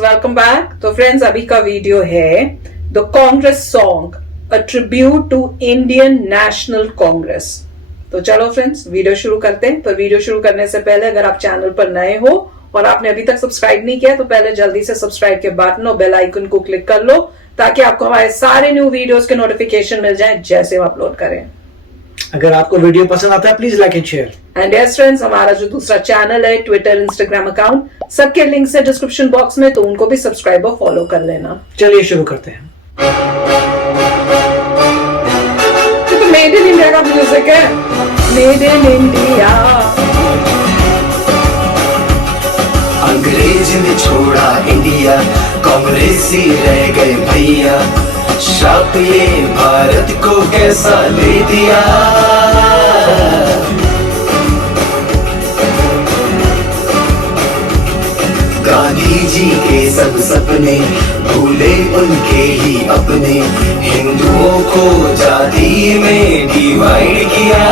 Welcome back. तो friends, अभी का वीडियो है the Congress song a tribute to Indian National Congress. तो चलो फ्रेंड्स, वीडियो शुरू करते हैं। पर वीडियो शुरू करने से पहले अगर आप चैनल पर नए हो और आपने अभी तक सब्सक्राइब नहीं किया तो पहले जल्दी से सब्सक्राइब के बटन और बेल आइकन को क्लिक कर लो ताकि आपको हमारे सारे न्यू वीडियोस के नोटिफिकेशन मिल जाएं जैसे हम अपलोड करें। अगर आपको वीडियो पसंद आता है please like and share. And yes friends, हमारा जो दूसरा चैनल है, ट्विटर, इंस्टाग्राम अकाउंट, सबके लिंक्स है डिस्क्रिप्शन बॉक्स में, तो उनको भी सब्सक्राइब और फॉलो कर लेना। चलिए शुरू करते हैं। तो मेड इन इंडिया का म्यूजिक है, मेड इन इंडिया। अंग्रेज ने छोड़ा इंडिया, कांग्रेसी रह गए भैया। श्राप ये भारत को कैसा दे दिया। गांधी जी के सब सपने भूले उनके ही अपने। हिंदुओं को जाति में डिवाइड किया,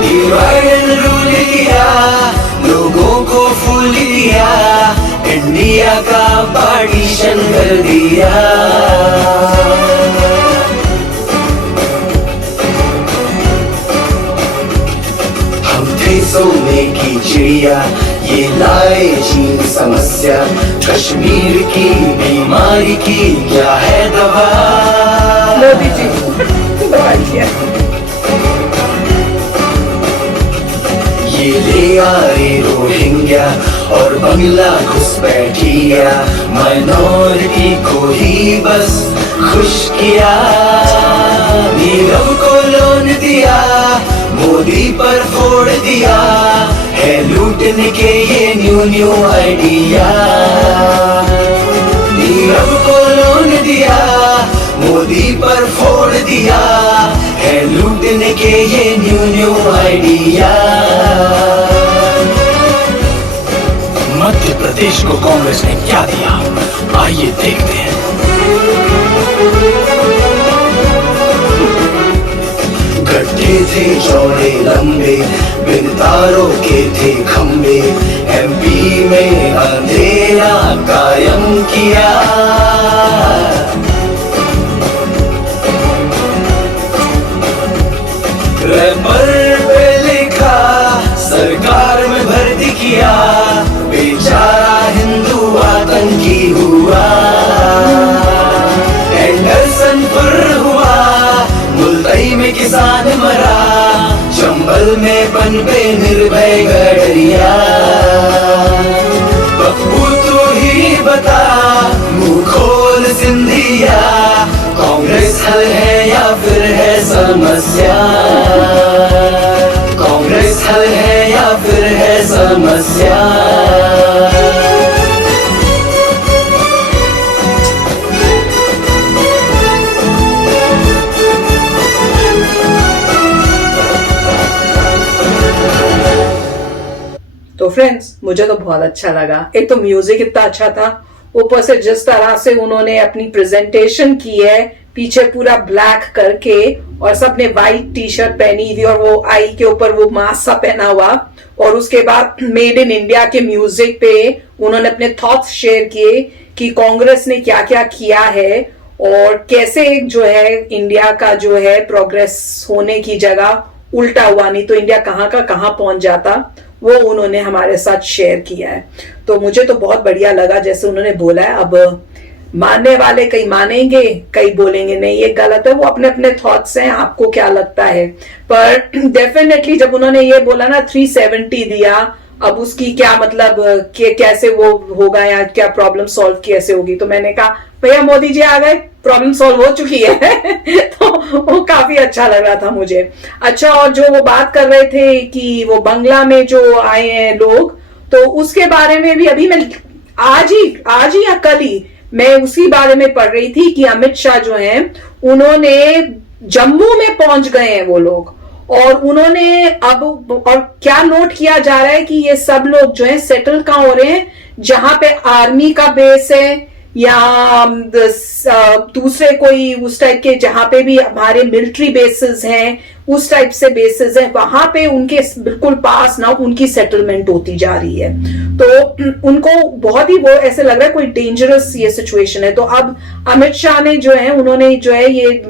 डिवाइड एंड रूल किया, लोगों को फूल दिया, इंडिया का पार्टीशन कर दिया। हम थे सोने की चिड़िया, ये लाए चीन समस्या। कश्मीर की बीमारी की क्या है दवा। मोदी जी दवाई है। ये ले आए रोहिंग्या और बंगला घुसपैठिया। माइनॉरिटी को ही बस खुश किया। नीरव को लोन दिया, मोदी पर फोड़ दिया। है लूटने के ये न्यू न्यू आइडिया। नीरव को लोन दिया, मोदी पर फोड़ दिया। है लूटने के ये new new idea. Madhya Pradesh को कांग्रेस ने क्या दिया, आइए देखते हैं। गड्ढे थे चौड़े लंबे, बिन तारों के थे खंबे। एमपी में अंधेरा कायम किया। रैपर पे लिखा, सरकार में भर्ती किया। बेचारा हिंदू आतंकी हुआ। एंडरसन पर हुआ, मुल्ताई में किसान मरा। चंबल में पनपे निर्भय गडरिया। पप्पू तू ही बता, मुंह खोल सिंधिया। कांग्रेस हल है या फिर है समस्या। कांग्रेस हल है या फिर है समस्या। तो फ्रेंड्स, मुझे तो बहुत अच्छा लगा। एक तो म्यूजिक इतना अच्छा था, ऊपर से जिस तरह से उन्होंने अपनी प्रेजेंटेशन की है, पीछे पूरा ब्लैक करके और सबने व्हाइट टी शर्ट पहनी थी और वो आई के ऊपर वो मास्क सा पहना हुआ। और उसके बाद मेड इन इंडिया के म्यूजिक पे उन्होंने अपने थॉट्स शेयर किए कि कांग्रेस ने क्या क्या किया है और कैसे जो है इंडिया का जो है प्रोग्रेस होने की जगह उल्टा हुआ, नहीं तो इंडिया कहाँ का कहाँ पहुंच जाता, वो उन्होंने हमारे साथ शेयर किया है। तो मुझे तो बहुत बढ़िया लगा जैसे उन्होंने बोला है। अब मानने वाले कई मानेंगे, कई बोलेंगे नहीं ये गलत है, वो अपने अपने थॉट्स हैं, आपको क्या लगता है। पर डेफिनेटली जब उन्होंने ये बोला ना 370 दिया, अब उसकी क्या मतलब कैसे वो होगा या क्या प्रॉब्लम सॉल्व कैसे होगी, तो मैंने कहा भैया मोदी जी आ गए, प्रॉब्लम सॉल्व हो चुकी है। तो वो काफी अच्छा लग रहा था मुझे। अच्छा, और जो वो बात कर रहे थे कि वो बंगला में जो आए हैं लोग, तो उसके बारे में भी अभी मैं आज ही या कल ही मैं उसी बारे में पढ़ रही थी कि अमित शाह जो हैं उन्होंने जम्मू में पहुंच गए हैं वो लोग। और उन्होंने अब और क्या नोट किया जा रहा है कि ये सब लोग जो है सेटल कहां हो रहे हैं, जहां पे आर्मी का बेस है या दूसरे कोई उस टाइप के जहां पे भी हमारे मिलिट्री बेसिस हैं, उस टाइप से बेसिस है, वहां पे उनके बिल्कुल पास ना उनकी सेटलमेंट होती जा रही है। तो उनको बहुत ही वो ऐसे लग रहा है कोई डेंजरस ये सिचुएशन है। तो अब अमित शाह ने जो है उन्होंने जो है ये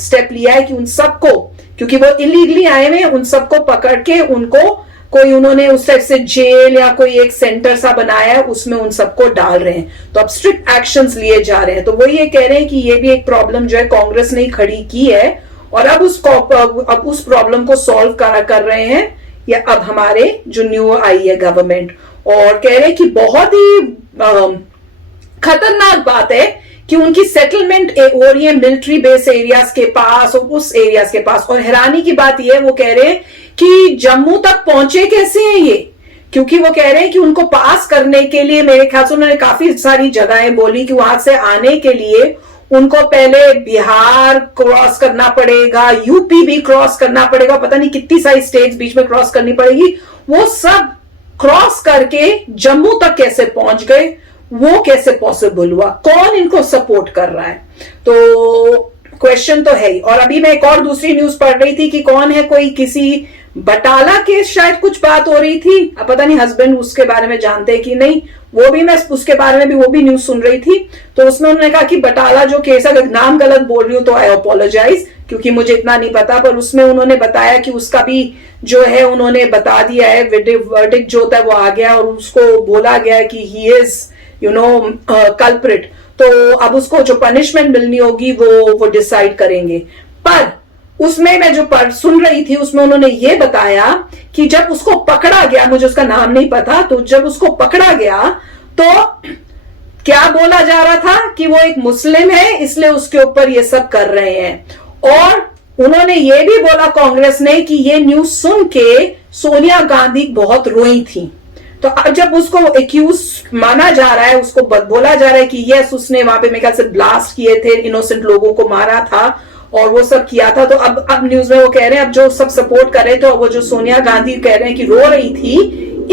स्टेप लिया है कि उन सबको, क्योंकि वो इलीगली आए हुए, उन सबको पकड़ के उनको कोई उन्होंने उस टाइप से जेल या कोई एक सेंटर सा बनाया है, उसमें उन सबको डाल रहे हैं। तो अब स्ट्रिक्ट एक्शंस लिए जा रहे हैं। तो वो ये कह रहे हैं कि ये भी एक प्रॉब्लम जो है कांग्रेस ने खड़ी की है और अब उस प्रॉब्लम को सॉल्व कर रहे हैं, या अब हमारे जो न्यू आई है गवर्नमेंट, और कह रहे हैं कि बहुत ही खतरनाक बात है कि उनकी सेटलमेंट हो रही है मिलिट्री बेस एरियाज के पास और उस एरियाज के पास। और हैरानी की बात यह है, वो कह रहे हैं कि जम्मू तक पहुंचे कैसे हैं ये, क्योंकि वो कह रहे हैं कि उनको पास करने के लिए मेरे ख्याल से उन्होंने काफी सारी जगहें बोली कि वहां से आने के लिए उनको पहले बिहार क्रॉस करना पड़ेगा, यूपी भी क्रॉस करना पड़ेगा, पता नहीं कितनी सारी स्टेट्स बीच में क्रॉस करनी पड़ेगी। वो सब क्रॉस करके जम्मू तक कैसे पहुंच गए, वो कैसे पॉसिबल हुआ, कौन इनको सपोर्ट कर रहा है, तो क्वेश्चन तो है ही। और अभी मैं एक और दूसरी न्यूज पढ़ रही थी कि कौन है, कोई किसी बटाला के शायद कुछ बात हो रही थी, अब पता नहीं हस्बैंड उसके बारे में जानते हैं कि नहीं, वो भी मैं उसके बारे में भी वो भी न्यूज सुन रही थी। तो उसमें उन्होंने कहा कि बटाला जो केस, अगर नाम गलत बोल रही हूं तो आई अपोलोजाइज, क्योंकि मुझे इतना नहीं पता, पर उसमें उन्होंने बताया कि उसका भी जो है उन्होंने बता दिया है, वर्डिक्ट जो होता है वो आ गया और उसको बोला गया है कि ही इज कल्प्रिट। तो अब उसको जो पनिशमेंट मिलनी होगी वो डिसाइड करेंगे। पर उसमें मैं जो सुन रही थी उसमें उन्होंने ये बताया कि जब उसको पकड़ा गया, मुझे उसका नाम नहीं पता, तो जब उसको पकड़ा गया तो क्या बोला जा रहा था कि वो एक मुस्लिम है इसलिए उसके ऊपर ये सब कर रहे हैं। और उन्होंने ये भी बोला कांग्रेस ने कि ये न्यूज सुन के सोनिया गांधी बहुत रोई थी। तो अब जब उसको एक्यूज माना जा रहा है, उसको बोला जा रहा है कि यस उसने वहां पे मेरे ख्याल से ब्लास्ट किए थे, इनोसेंट लोगों को मारा था और वो सब किया था, तो अब न्यूज में वो कह रहे हैं, अब जो सब सपोर्ट कर रहे थे, वो जो सोनिया गांधी कह रहे हैं कि रो रही थी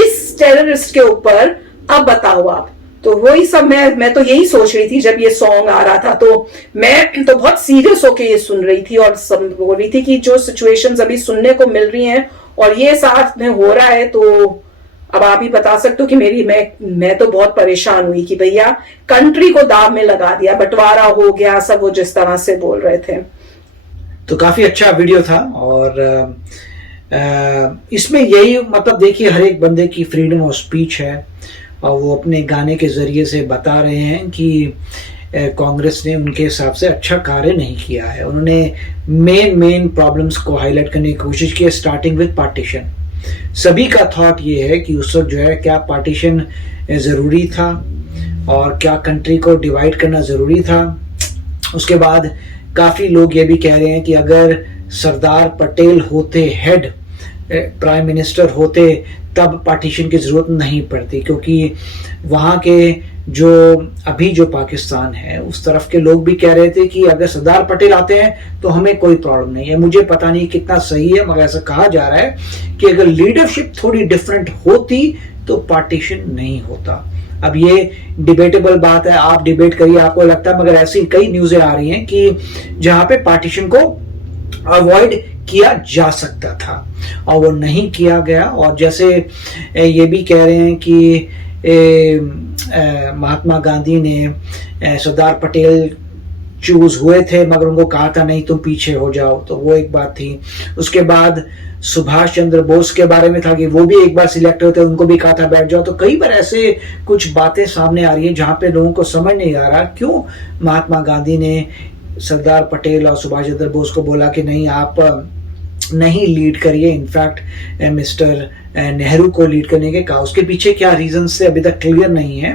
इस टेररिस्ट के ऊपर, अब बताओ आप। तो वही सब मैं तो यही सोच रही थी जब ये सॉन्ग आ रहा था, तो मैं तो बहुत सीरियस होके ये सुन रही थी और सब बोल रही थी कि जो सिचुएशंस अभी सुनने को मिल रही हैं और ये साथ में हो रहा है, तो अब आप ही बता सकते हो कि मैं तो बहुत परेशान हुई कि भैया कंट्री को दाव में लगा दिया, बंटवारा हो गया सब, वो जिस तरह से बोल रहे थे। तो काफी अच्छा वीडियो था और इसमें यही मतलब देखिए, हर एक बंदे की फ्रीडम ऑफ स्पीच है और वो अपने गाने के जरिए से बता रहे हैं कि कांग्रेस ने उनके हिसाब से अच्छा कार्य नहीं किया है। उन्होंने मेन प्रॉब्लम्स को हाईलाइट करने की कोशिश की, स्टार्टिंग विद पार्टीशन। सभी का थॉट ये है कि उस वक्त जो है क्या पार्टीशन जरूरी था और क्या कंट्री को डिवाइड करना जरूरी था। उसके बाद काफी लोग ये भी कह रहे हैं कि अगर सरदार पटेल होते हेड, प्राइम मिनिस्टर होते, तब पार्टीशन की जरूरत नहीं पड़ती, क्योंकि वहां के जो अभी जो पाकिस्तान है उस तरफ के लोग भी कह रहे थे कि अगर सरदार पटेल आते हैं तो हमें कोई प्रॉब्लम नहीं है। मुझे पता नहीं कितना सही है, मगर ऐसा कहा जा रहा है कि अगर लीडरशिप थोड़ी डिफरेंट होती तो पार्टीशन नहीं होता। अब ये डिबेटेबल बात है, आप डिबेट करिए आपको लगता है, मगर ऐसी कई न्यूज़ें आ रही हैं कि जहां पे पार्टीशन को अवॉइड किया जा सकता था और वो नहीं किया गया। और जैसे ये भी कह रहे हैं कि महात्मा गांधी ने सरदार पटेल चूज हुए थे मगर उनको कहा था नहीं तुम पीछे हो जाओ, तो वो एक बात थी। उसके बाद सुभाष चंद्र बोस के बारे में था कि वो भी एक बार सिलेक्ट हुए थे, उनको भी कहा था बैठ जाओ। तो कई बार ऐसे कुछ बातें सामने आ रही है जहां पे लोगों को समझ नहीं आ रहा क्यों महात्मा गांधी ने सरदार पटेल और सुभाष चंद्र बोस को बोला कि नहीं आप नहीं लीड करिए, इनफैक्ट मिस्टर नेहरू को लीड करने के कहा। उसके पीछे क्या रीजन से अभी तक क्लियर नहीं है।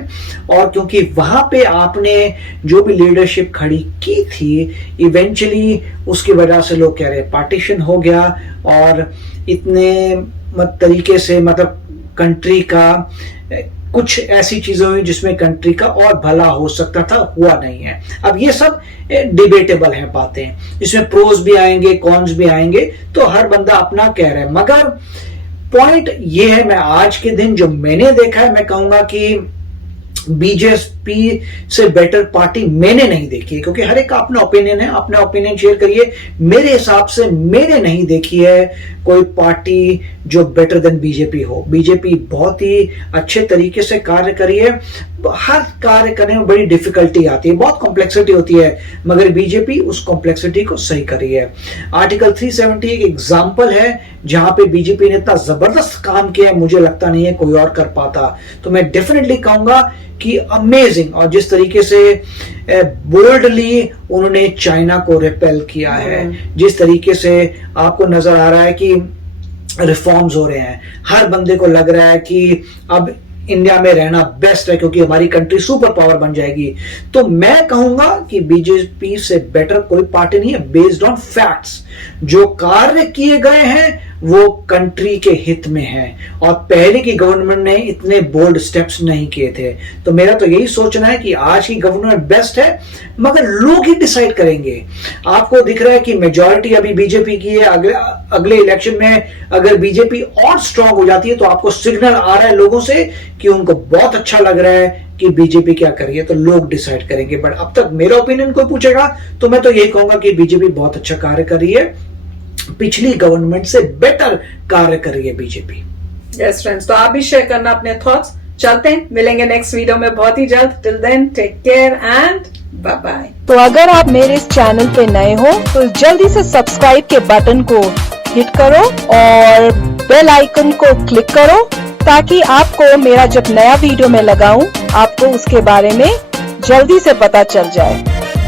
और क्योंकि वहां पे आपने जो भी लीडरशिप खड़ी की थी, इवेंचुअली उसकी वजह से लोग कह रहे हैं पार्टीशन हो गया और इतने तरीके से मतलब कंट्री का कुछ ऐसी चीजें हुई जिसमें कंट्री का और भला हो सकता था, हुआ नहीं है। अब ये सब डिबेटेबल है बातें, इसमें प्रोज भी आएंगे कॉन्स भी आएंगे, तो हर बंदा अपना कह रहा है। मगर पॉइंट ये है, मैं आज के दिन जो मैंने देखा है, मैं कहूंगा कि बीजेपी से बेटर पार्टी मैंने नहीं देखी है, क्योंकि हर एक का अपना ओपिनियन है, अपना ओपिनियन शेयर करिए। मेरे हिसाब से मैंने नहीं देखी है कोई पार्टी जो बेटर देन बीजेपी हो। बीजेपी बहुत ही अच्छे तरीके से कार्य करी है, हर कार्य करने में बड़ी डिफिकल्टी आती है, बहुत कॉम्प्लेक्सिटी होती है, मगर बीजेपी उस कॉम्प्लेक्सिटी को सही करी है। आर्टिकल 370 एक एग्जाम्पल है जहां पे बीजेपी ने इतना जबरदस्त काम किया है, मुझे लगता नहीं है कोई और कर पाता। तो मैं डेफिनेटली कहूंगा कि अमेजिंग, और जिस तरीके से बोल्डली उन्होंने चाइना को रिपेल किया है, जिस तरीके से आपको नजर आ रहा है कि रिफॉर्म्स हो रहे हैं, हर बंदे को लग रहा है कि अब इंडिया में रहना बेस्ट है क्योंकि हमारी कंट्री सुपर पावर बन जाएगी। तो मैं कहूंगा कि बीजेपी से बेटर कोई पार्टी नहीं है बेस्ड ऑन फैक्ट्स। जो कार्य किए गए हैं वो कंट्री के हित में है, और पहले की गवर्नमेंट ने इतने बोल्ड स्टेप्स नहीं किए थे। तो मेरा तो यही सोचना है कि आज की गवर्नमेंट बेस्ट है, मगर लोग ही डिसाइड करेंगे। आपको दिख रहा है कि मेजॉरिटी अभी बीजेपी की है, अगले इलेक्शन में अगर बीजेपी और स्ट्रांग हो जाती है तो आपको सिग्नल आ रहा है लोगों से कि उनको बहुत अच्छा लग रहा है कि बीजेपी क्या कर रही है, तो लोग डिसाइड करेंगे। बट अब तक मेरा ओपिनियन कोई पूछेगा तो मैं तो यही कहूंगा कि बीजेपी बहुत अच्छा कार्य कर रही है, पिछली गवर्नमेंट से बेटर कार्य कर रही है बीजेपी। यस फ्रेंड्स, तो आप भी शेयर करना अपने थॉट्स। चलते हैं, मिलेंगे नेक्स्ट वीडियो में बहुत ही जल्द। Till then take care and bye bye. तो अगर आप मेरे इस चैनल पे नए हो तो जल्दी से सब्सक्राइब के बटन को हिट करो और बेल आइकन को क्लिक करो, ताकि आपको मेरा जब नया वीडियो मैं लगाऊं आपको उसके बारे में जल्दी से पता चल जाए।